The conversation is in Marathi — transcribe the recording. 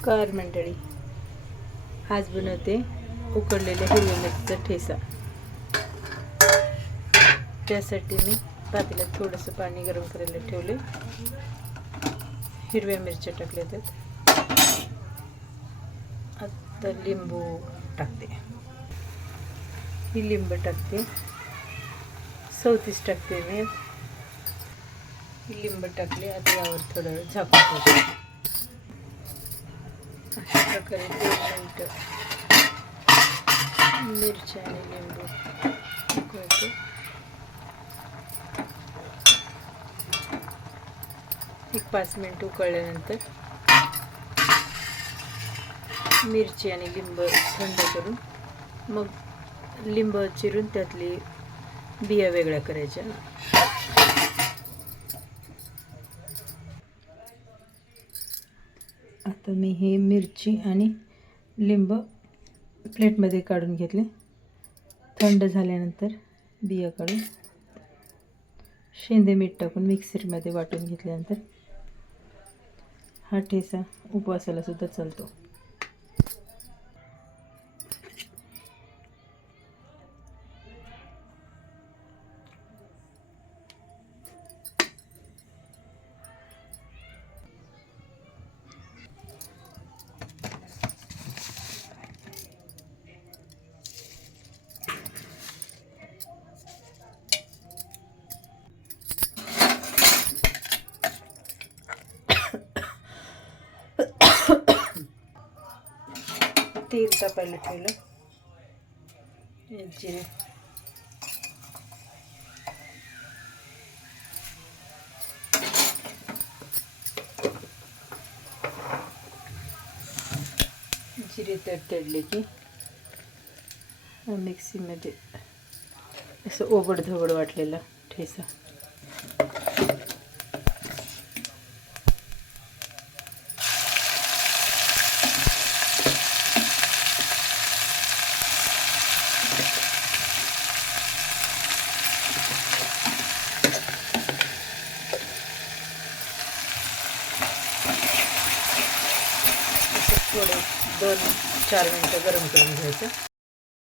कार मंडळी, आज बनवते उकडलेल्या हिरव्या मिरचीचा ठेचा। त्यासाठी मी पातेल्यात थोडंसं पाणी गरम करायला ठेवले। हिरव्या मिरच्या टाकल्या त्यात। आता लिंबू टाकते। ही लिंबू टाकते, 34 टाकते मी। लिंबू टाकले, आता यावर थोडं वेळ झाकून ठेवते। अशा प्रकारे 2 मिनिटं मिरची आणि लिंबू उकळते। एक 5 मिनिट उकळल्यानंतर मिरची आणि लिंबू थंड करून मग लिंबू चिरून त्यातली बिया वेगळ्या करायच्या। आता मी हे मिरची आणि लिंबू प्लेटमध्ये काढून घेतले। थंड झाल्यानंतर बिया काढून शेंदे मीठ टाकून मिक्सरमध्ये वाटून घेतल्यानंतर हा ठेचा उपवासाला सुद्धा चालतो। तेल तापायला ठेवलं। जिरे, जिरे तडतडले की मिक्सीमध्ये असं ओबड धोबड वाटलेला ठेचा थोडं 2-4 मिनिटं गरम करून घ्यायचं।